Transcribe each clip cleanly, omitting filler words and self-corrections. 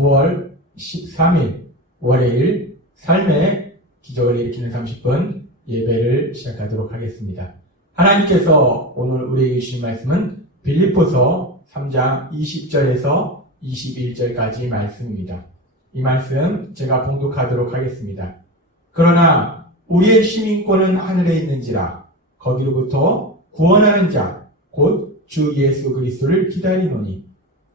9월 13일 월요일 삶의 기적을 일으키는 30분 예배를 시작하도록 하겠습니다. 하나님께서 오늘 우리에게 주신 말씀은 빌립보서 3장 20절에서 21절까지 말씀입니다. 이 말씀 제가 봉독하도록 하겠습니다. 그러나 우리의 시민권은 하늘에 있는지라 거기로부터 구원하는 자 곧 주 예수 그리스도를 기다리노니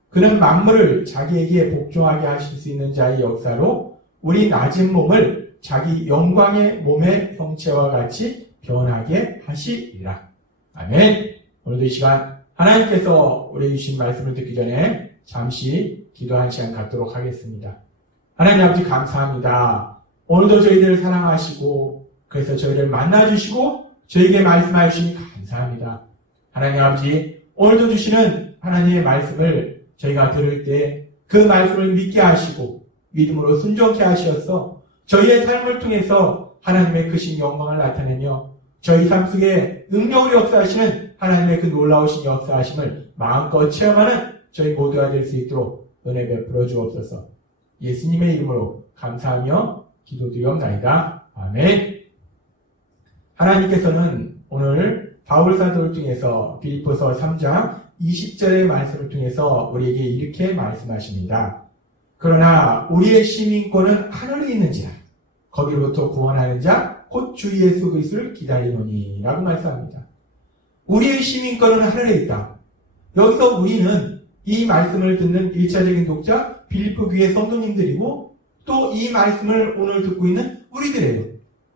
그는 만물을 자기에게 복종하게 하실 수 있는 자의 역사로 우리 낮은 몸을 자기 영광의 몸의 형체와 같이 변하게 하시리라. 아멘. 오늘도 이 시간 하나님께서 우리에게 주신 말씀을 듣기 전에 잠시 기도한 시간 갖도록 하겠습니다. 하나님 아버지 감사합니다. 오늘도 저희들을 사랑하시고 그래서 저희를 만나주시고 저희에게 말씀하여 주시니 감사합니다. 하나님 아버지 오늘도 주시는 하나님의 말씀을 저희가 들을 때 그 말씀을 믿게 하시고 믿음으로 순종케 하시어서 저희의 삶을 통해서 하나님의 크신 영광을 나타내며 저희 삶 속에 능력으로 역사하시는 하나님의 그 놀라우신 역사하심을 마음껏 체험하는 저희 모두가 될 수 있도록 은혜 베풀어 주옵소서. 예수님의 이름으로 감사하며 기도드리옵나이다. 아멘. 하나님께서는 오늘 바울 사도를 통해서 빌립보서 3장 20절의 말씀을 통해서 우리에게 이렇게 말씀하십니다. 그러나 우리의 시민권은 하늘에 있는지라 거기로부터 구원하는 자 곧 주 예수 그리스도를 기다리노니 라고 말씀합니다. 우리의 시민권은 하늘에 있다. 여기서 우리는 이 말씀을 듣는 1차적인 독자 빌립보 교회 성도님들이고 또 이 말씀을 오늘 듣고 있는 우리들이에요.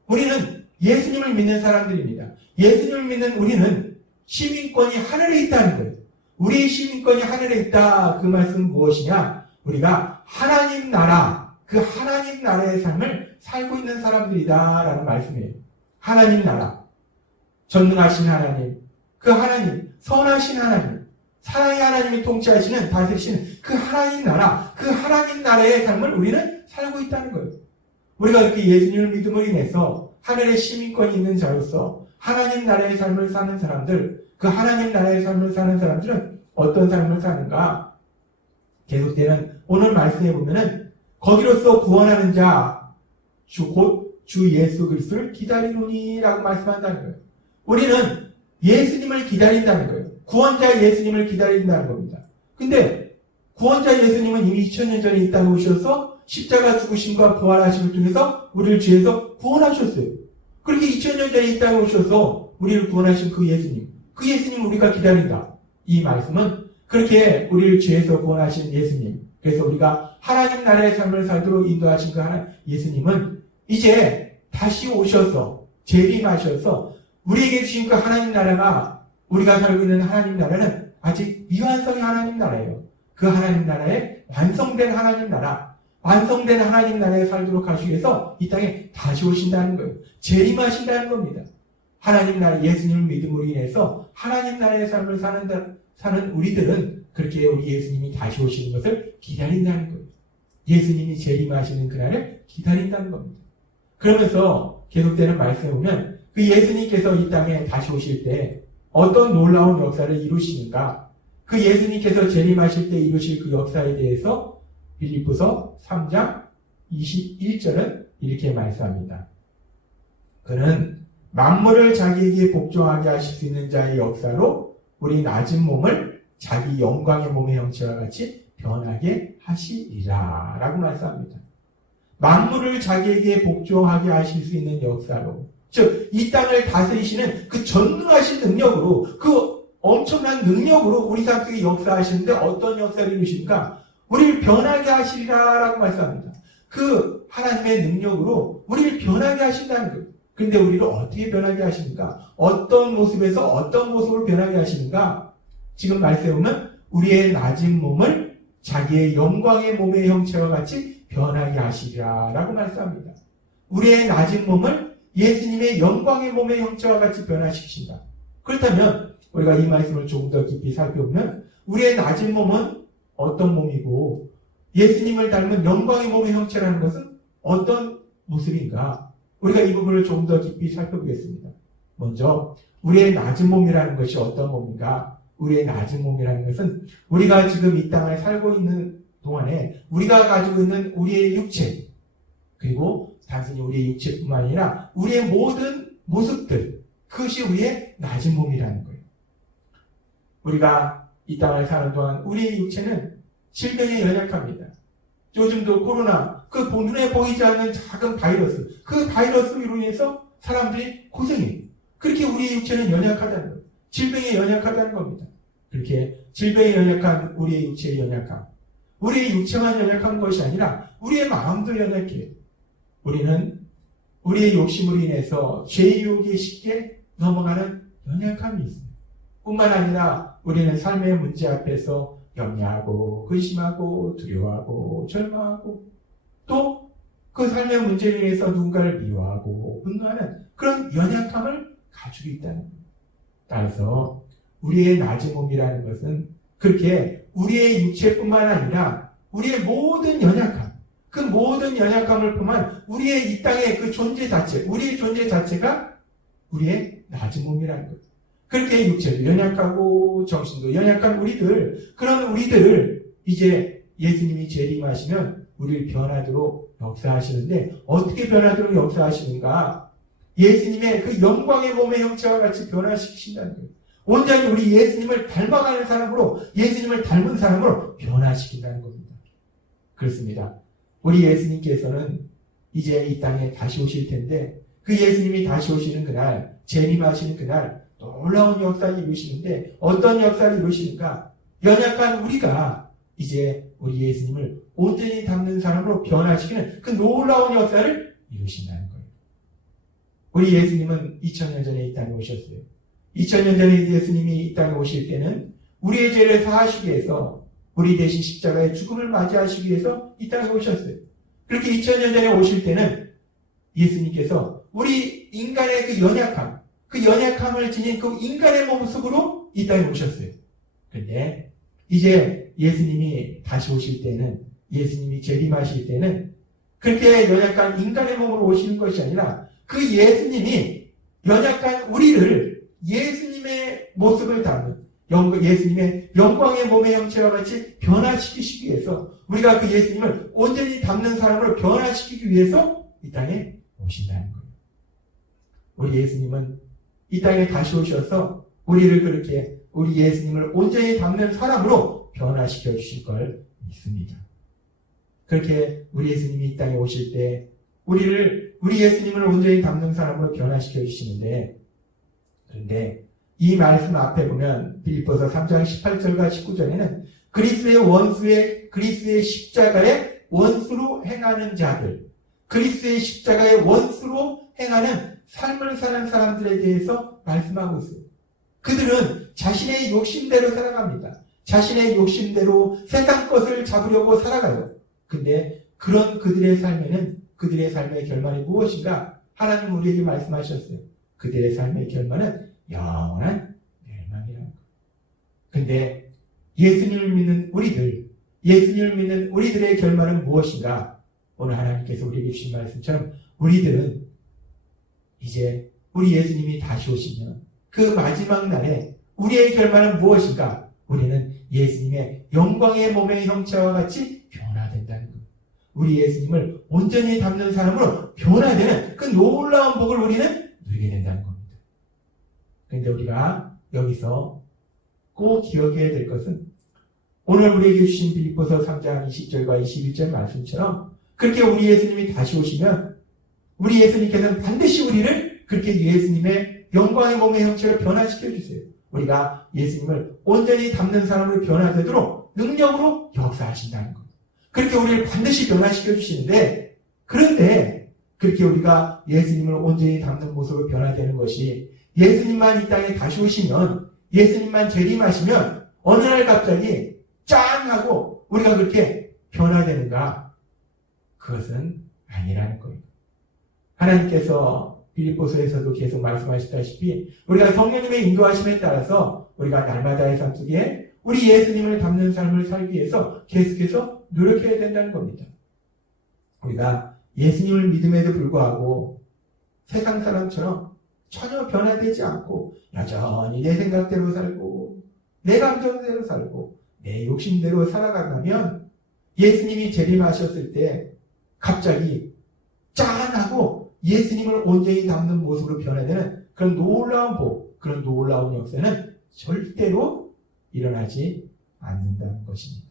우리는 예수님을 믿는 사람들입니다. 예수님을 믿는 우리는 시민권이 하늘에 있다는 거예요. 우리의 시민권이 하늘에 있다. 그 말씀은 무엇이냐? 우리가 하나님 나라, 그 하나님 나라의 삶을 살고 있는 사람들이다 라는 말씀이에요. 하나님 나라, 전능하신 하나님, 그 하나님, 선하신 하나님, 사랑의 하나님이 통치하시는, 다스리시는 그 하나님 나라, 그 하나님 나라의 삶을 우리는 살고 있다는 거예요. 우리가 이렇게 예수님을 믿음으로 인해서 하늘의 시민권이 있는 자로서 하나님 나라의 삶을 사는 사람들, 그 하나님 나라의 삶을 사는 사람들은 어떤 삶을 사는가? 계속되는 오늘 말씀에 보면은 거기로서 구원하는 자, 곧 주 예수 그리스도를 기다리노니라고 말씀한다는 거예요. 우리는 예수님을 기다린다는 거예요. 구원자 예수님을 기다린다는 겁니다. 근데 구원자 예수님은 이미 2000년 전에 이 땅에 오셔서 십자가 죽으심과 부활하심을 통해서 우리를 죄에서 구원하셨어요. 그렇게 2000년 전에 이 땅에 오셔서 우리를 구원하신 그 예수님 우리가 기다린다. 이 말씀은 그렇게 우리를 죄에서 구원하신 예수님, 그래서 우리가 하나님 나라의 삶을 살도록 인도하신 그 하나님 예수님은 이제 다시 오셔서 재림하셔서 우리에게 주신 그 하나님 나라가, 우리가 살고 있는 하나님 나라는 아직 미완성의 하나님 나라예요. 그 하나님 나라에 완성된 하나님 나라, 완성된 하나님 나라에 살도록 하시기 위해서 이 땅에 다시 오신다는 거예요. 재림하신다는 겁니다. 하나님 나라, 예수님을 믿음으로 인해서 하나님 나라의 삶을 사는 우리들은 그렇게 우리 예수님이 다시 오시는 것을 기다린다는 거예요. 예수님이 재림하시는 그날을 기다린다는 겁니다. 그러면서 계속되는 말씀에 보면 그 예수님께서 이 땅에 다시 오실 때 어떤 놀라운 역사를 이루시는가, 그 예수님께서 재림하실 때 이루실 그 역사에 대해서 빌립보서 3장 21절은 이렇게 말씀합니다. 그는 만물을 자기에게 복종하게 하실 수 있는 자의 역사로 우리 낮은 몸을 자기 영광의 몸의 형체와 같이 변하게 하시리라 라고 말씀합니다. 만물을 자기에게 복종하게 하실 수 있는 역사로, 즉 이 땅을 다스리시는 그 전능하신 능력으로, 그 엄청난 능력으로 우리 삶 속에 역사하시는데 어떤 역사를 이루십니까? 우리를 변하게 하시리라 라고 말씀합니다. 그 하나님의 능력으로 우리를 변하게 하신다는 거예요. 근데 우리를 어떻게 변하게 하십니까? 어떤 모습에서 어떤 모습으로 변하게 하시는가? 지금 말씀해 보면 우리의 낮은 몸을 자기의 영광의 몸의 형체와 같이 변하게 하시리라 라고 말씀합니다. 우리의 낮은 몸을 예수님의 영광의 몸의 형체와 같이 변화시키신다. 그렇다면 우리가 이 말씀을 조금 더 깊이 살펴보면 우리의 낮은 몸은 어떤 몸이고 예수님을 닮은 영광의 몸의 형체라는 것은 어떤 모습인가? 우리가 이 부분을 조금 더 깊이 살펴보겠습니다. 먼저 우리의 낮은 몸이라는 것이 어떤 몸인가? 우리의 낮은 몸이라는 것은 우리가 지금 이 땅을 살고 있는 동안에 우리가 가지고 있는 우리의 육체, 그리고 단순히 우리의 육체뿐만 아니라 우리의 모든 모습들, 그것이 우리의 낮은 몸이라는 거예요. 우리가 이 땅을 사는 동안 우리의 육체는 질병에 연약합니다. 요즘도 코로나, 그 눈에 보이지 않는 작은 바이러스, 그 바이러스로 인해서 사람들이 고생해요. 그렇게 우리의 육체는 연약하다는 거예요. 질병에 연약하다는 겁니다. 그렇게 질병에 연약한 우리의 육체의 연약함, 우리의 육체만 연약한 것이 아니라 우리의 마음도 연약해요. 우리는 우리의 욕심으로 인해서 죄의 유혹에 쉽게 넘어가는 연약함이 있습니다. 뿐만 아니라 우리는 삶의 문제 앞에서 염려하고 근심하고 두려워하고 절망하고 또 그 삶의 문제로 인해서 누군가를 미워하고 분노하는 그런 연약함을 가지고 있다는 겁니다. 따라서 우리의 낮은 몸이라는 것은 그렇게 우리의 육체뿐만 아니라 우리의 모든 연약함, 그 모든 연약함을 포함한 우리의 이 땅의 그 존재 자체, 우리의 존재 자체가 우리의 낮은 몸이라는 거예요. 그렇게 육체도 연약하고 정신도 연약한 우리들, 그런 우리들을 이제 예수님이 재림하시면 우리를 변하도록 역사하시는데 어떻게 변하도록 역사하시는가? 예수님의 그 영광의 몸의 형체와 같이 변화시키신다는 거예요. 온전히 우리 예수님을 닮아가는 사람으로, 예수님을 닮은 사람으로 변화시킨다는 겁니다. 그렇습니다. 우리 예수님께서는 이제 이 땅에 다시 오실 텐데 그 예수님이 다시 오시는 그날, 재림하시는 그날 놀라운 역사를 이루시는데 어떤 역사를 이루시는가? 연약한 우리가 이제 우리 예수님을 온전히 닮는 사람으로 변화시키는 그 놀라운 역사를 이루신다는 거예요. 우리 예수님은 2000년 전에 이 땅에 오셨어요. 2000년 전에 예수님이 이 땅에 오실 때는 우리의 죄를 사하시기 위해서 우리 대신 십자가의 죽음을 맞이하시기 위해서 이 땅에 오셨어요. 그렇게 2000년 전에 오실 때는 예수님께서 우리 인간의 그 연약함, 그 연약함을 지닌 그 인간의 모습으로 이 땅에 오셨어요. 그런데 이제 예수님이 다시 오실 때는, 예수님이 재림하실 때는 그렇게 연약한 인간의 몸으로 오시는 것이 아니라 그 예수님이 연약한 우리를 예수님의 모습을 담는 예수님의 영광의 몸의 형체와 같이 변화시키시기 위해서 우리가 그 예수님을 온전히 담는 사람으로 변화시키기 위해서 이 땅에 오신다는 거예요. 우리 예수님은 이 땅에 다시 오셔서 우리를 그렇게 우리 예수님을 온전히 담는 사람으로 변화시켜 주실 걸 믿습니다. 그렇게 우리 예수님이 이 땅에 오실 때 우리 예수님을 온전히 담는 사람으로 변화시켜 주시는데, 그런데 이 말씀 앞에 보면 빌립보서 3장 18절과 19절에는 그리스도의 십자가의 원수로 행하는 자들, 그리스도의 십자가의 원수로 행하는 삶을 사는 사람들에 대해서 말씀하고 있어요. 그들은 자신의 욕심대로 살아갑니다. 자신의 욕심대로 세상 것을 잡으려고 살아가요. 근데 그런 그들의 삶에는 그들의 삶의 결말이 무엇인가? 하나님 우리에게 말씀하셨어요. 그들의 삶의 결말은 영원한 멸망이라는 거예요. 근데 예수님을 믿는 우리들의 결말은 무엇인가? 오늘 하나님께서 우리에게 주신 말씀처럼 우리들은 이제 우리 예수님이 다시 오시면 그 마지막 날에 우리의 결말은 무엇인가? 우리는 예수님의 영광의 몸의 형체와 같이 변화된다는 거예요. 우리 예수님을 온전히 담는 사람으로 변화되는 그 놀라운 복을 우리는 누리게 된다는 겁니다. 그런데 우리가 여기서 꼭 기억해야 될 것은 오늘 우리에게 주신 빌립보서 3장 20절과 21절 말씀처럼 그렇게 우리 예수님이 다시 오시면 우리 예수님께서는 반드시 우리를 그렇게 예수님의 영광의 몸의 형체로 변화시켜 주세요. 우리가 예수님을 온전히 담는 사람으로 변화되도록 능력으로 역사하신다는 겁니다. 그렇게 우리를 반드시 변화시켜 주시는데, 그런데 그렇게 우리가 예수님을 온전히 담는 모습으로 변화되는 것이 예수님만 이 땅에 다시 오시면, 예수님만 재림하시면 어느 날 갑자기 짠 하고 우리가 그렇게 변화되는가? 그것은 아니라는 거예요. 하나님께서 빌립보서에서도 계속 말씀하셨다시피 우리가 성령님의 인도하심에 따라서 우리가 날마다의 삶 속에 우리 예수님을 담는 삶을 살기 위해서 계속해서 노력해야 된다는 겁니다. 우리가 예수님을 믿음에도 불구하고 세상 사람처럼 전혀 변화되지 않고 여전히 내 생각대로 살고 내 감정대로 살고 내 욕심대로 살아간다면 예수님이 재림하셨을 때 갑자기 짠하고 예수님을 온전히 담는 모습으로 변화되는 그런 놀라운 복, 그런 놀라운 역사는 절대로 일어나지 않는다는 것입니다.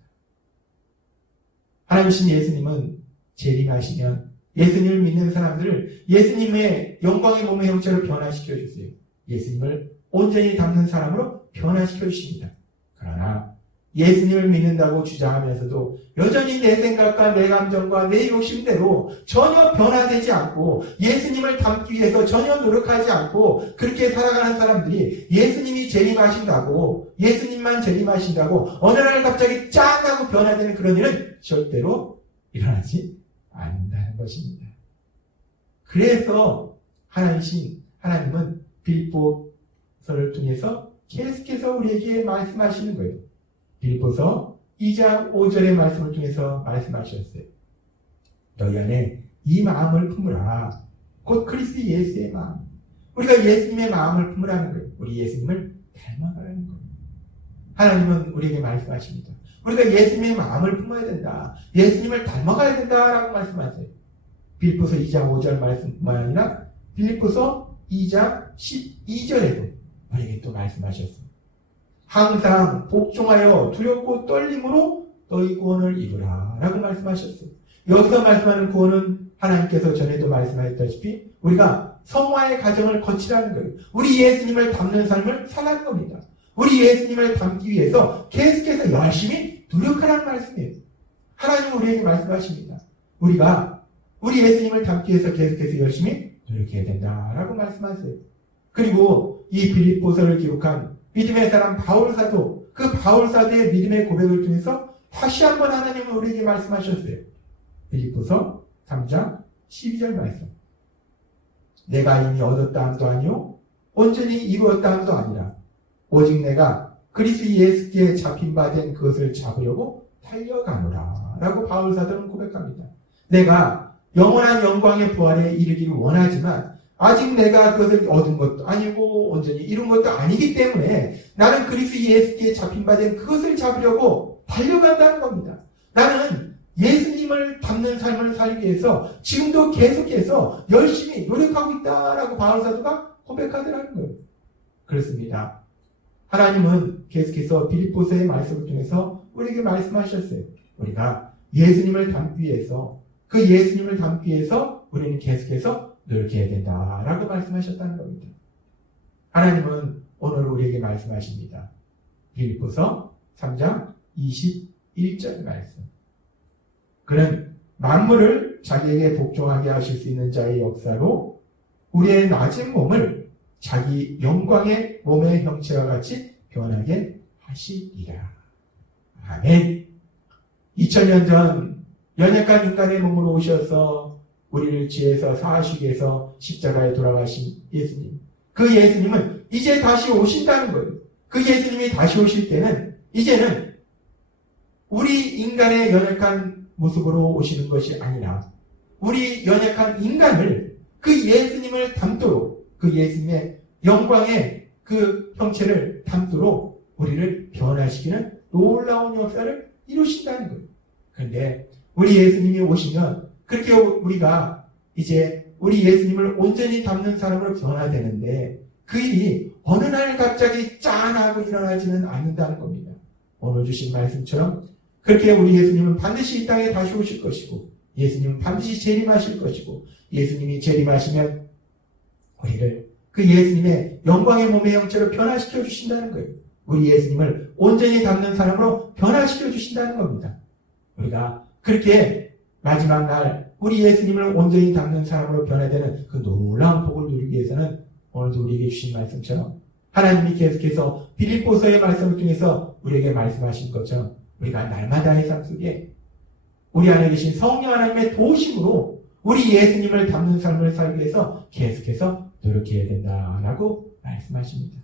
하나님이신 예수님은 재림하시면 예수님을 믿는 사람들을 예수님의 영광의 몸의 형체로 변화시켜 주세요. 예수님을 온전히 담는 사람으로 변화시켜 주십니다. 그러나 예수님을 믿는다고 주장하면서도 여전히 내 생각과 내 감정과 내 욕심대로 전혀 변화되지 않고 예수님을 닮기 위해서 전혀 노력하지 않고 그렇게 살아가는 사람들이 예수님이 재림하신다고, 예수님만 재림하신다고 어느 날 갑자기 짠 하고 변화되는 그런 일은 절대로 일어나지 않는다는 것입니다. 그래서 하나님은 빌립보서를 통해서 계속해서 우리에게 말씀하시는 거예요. 빌립보서 2장 5절의 말씀을 통해서 말씀하셨어요. 너희 안에 이 마음을 품으라. 곧 그리스도 예수의 마음. 우리가 예수님의 마음을 품으라는 거예요. 우리 예수님을 닮아가라는 거예요. 하나님은 우리에게 말씀하십니다. 우리가 예수님의 마음을 품어야 된다. 예수님을 닮아가야 된다라고 말씀하세요. 빌립보서 2장 5절 말씀뿐만 아니라 빌립보서 2장 12절에도 우리에게 또 말씀하셨습니다. 항상 복종하여 두렵고 떨림으로 너희 구원을 이루라 라고 말씀하셨어요. 여기서 말씀하는 구원은 하나님께서 전에도 말씀하셨다시피 우리가 성화의 과정을 거치라는 거예요. 우리 예수님을 닮는 삶을 살라는 겁니다. 우리 예수님을 닮기 위해서 계속해서 열심히 노력하라는 말씀이에요. 하나님은 우리에게 말씀하십니다. 우리가 우리 예수님을 닮기 위해서 계속해서 열심히 노력해야 된다라고 말씀하세요. 그리고 이 빌립보서를 기록한 믿음의 사람 바울사도, 그 바울사도의 믿음의 고백을 통해서 다시 한번 하나님은 우리에게 말씀하셨어요. 빌립보서 3장 12절 말씀. 내가 이미 얻었다 함도 아니요 온전히 이루었다 함도 아니라 오직 내가 그리스도 예수께 잡힌 바 된 그것을 잡으려고 달려가노라 라고 바울사도는 고백합니다. 내가 영원한 영광의 부활에 이르기를 원하지만 아직 내가 그것을 얻은 것도 아니고 온전히 이룬 것도 아니기 때문에 나는 그리스도 예수께 잡힌 바 된 그것을 잡으려고 달려간다는 겁니다. 나는 예수님을 닮는 삶을 살기 위해서 지금도 계속해서 열심히 노력하고 있다라고 바울사도가 고백하더라는 거예요. 그렇습니다. 하나님은 계속해서 빌립보서의 말씀을 통해서 우리에게 말씀하셨어요. 우리가 예수님을 닮기 위해서, 그 예수님을 닮기 위해서 우리는 계속해서 노력해야 된다라고 말씀하셨다는 겁니다. 하나님은 오늘 우리에게 말씀하십니다. 빌립보서 3장 21절 말씀. 그는 만물을 자기에게 복종하게 하실 수 있는 자의 역사로 우리의 낮은 몸을 자기 영광의 몸의 형체와 같이 변하게 하시리라. 아멘. 2000년 전 연약한 인간의 몸으로 오셔서 우리를 죄에서 사하시기 위해서 십자가에 돌아가신 예수님. 그 예수님은 이제 다시 오신다는 거예요. 그 예수님이 다시 오실 때는 이제는 우리 인간의 연약한 모습으로 오시는 것이 아니라 우리 연약한 인간을 그 예수님을 닮도록, 그 예수님의 영광의 그 형체를 닮도록 우리를 변화시키는 놀라운 역사를 이루신다는 거예요. 그런데 우리 예수님이 오시면 그렇게 우리가 이제 우리 예수님을 온전히 닮는 사람으로 변화되는데 그 일이 어느 날 갑자기 짠하고 일어나지는 않는다는 겁니다. 오늘 주신 말씀처럼 그렇게 우리 예수님은 반드시 이 땅에 다시 오실 것이고 예수님은 반드시 재림하실 것이고 예수님이 재림하시면 우리를 그 예수님의 영광의 몸의 형체로 변화시켜 주신다는 거예요. 우리 예수님을 온전히 닮는 사람으로 변화시켜 주신다는 겁니다. 우리가 그렇게 마지막 날 우리 예수님을 온전히 닮는 사람으로 변화되는 그 놀라운 복을 누리기 위해서는 오늘도 우리에게 주신 말씀처럼 하나님이 계속해서 빌립보서의 말씀을 통해서 우리에게 말씀하신 것처럼 우리가 날마다의 삶 속에 우리 안에 계신 성령 하나님의 도우심으로 우리 예수님을 닮는 삶을 살기 위해서 계속해서 노력해야 된다라고 말씀하십니다.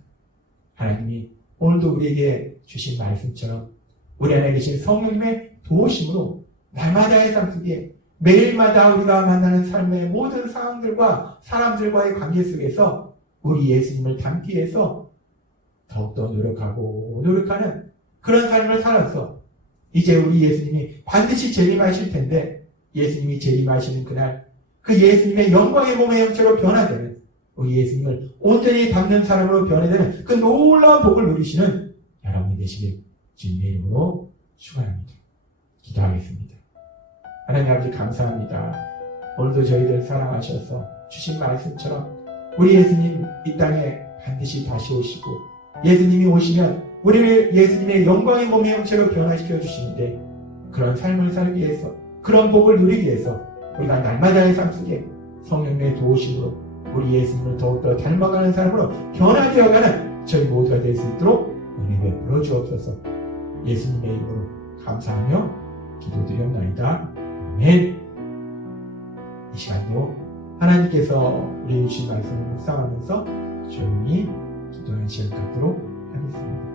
하나님이 오늘도 우리에게 주신 말씀처럼 우리 안에 계신 성령님의 도우심으로 날마다의 삶 속에 매일마다 우리가 만나는 삶의 모든 상황들과 사람들과의 관계 속에서 우리 예수님을 닮기 위해서 더욱더 노력하고 노력하는 그런 삶을 살아서 이제 우리 예수님이 반드시 재림하실 텐데 예수님이 재림하시는 그날 그 예수님의 영광의 몸의 형체로 변화되는 우리 예수님을 온전히 닮는 사람으로 변화되는 그 놀라운 복을 누리시는 여러분이 되시길 주님의 이름으로 축원합니다. 기도하겠습니다. 하나님 아버지 감사합니다. 오늘도 저희들 사랑하셔서 주신 말씀처럼 우리 예수님 이 땅에 반드시 다시 오시고 예수님이 오시면 우리를 예수님의 영광의 몸의 형체로 변화시켜 주시는데 그런 삶을 살기 위해서 그런 복을 누리기 위해서 우리가 날마다의 삶 속에 성령의 도우심으로 우리 예수님을 더욱더 닮아가는 사람으로 변화되어가는 저희 모두가 될 수 있도록 은혜 베풀어 주옵소서. 예수님의 이름으로 감사하며 기도드렸나이다. 아멘. 이 시간도 하나님께서 우리 주신 말씀을 묵상하면서 조용히 기도하는 시간 갖도록 하겠습니다.